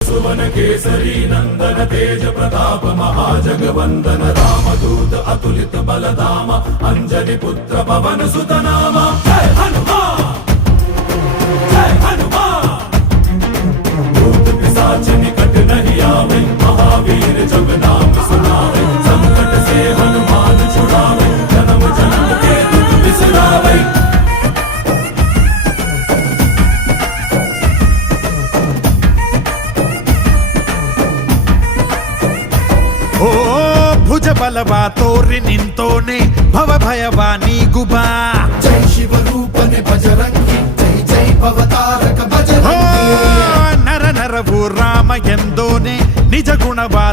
सुवन केसरी नंदन तेज प्रताप महाजगवंदन रामदूत अतुलित बलधाम अंजनी पुत्र पवन सुत नाम जय हनुमान जय हनुमान। भूत पिशाच निकट नहीं आवे महावीर जब नाम सुनावे संकट से हनुमान छुड़ावे जन्म जन्म के दुख बिसरावे। ಓ ಭುಜ ಬಲವಾ ತೋರಿ ನಿಂತೋನೆ ಭವ ಭಯವಾ ನೀಗುಬಾ ಜೈ ಶಿವರೂಪನೆ ಬಜರಂಗಿ ಜೈ ಜೈ ಭವತಾರಕ ಬಜರಂಗಿ ನರ ನರವು ರಾಮ ಎಂದೋನೆ ನಿಜ ಗುಣವಾ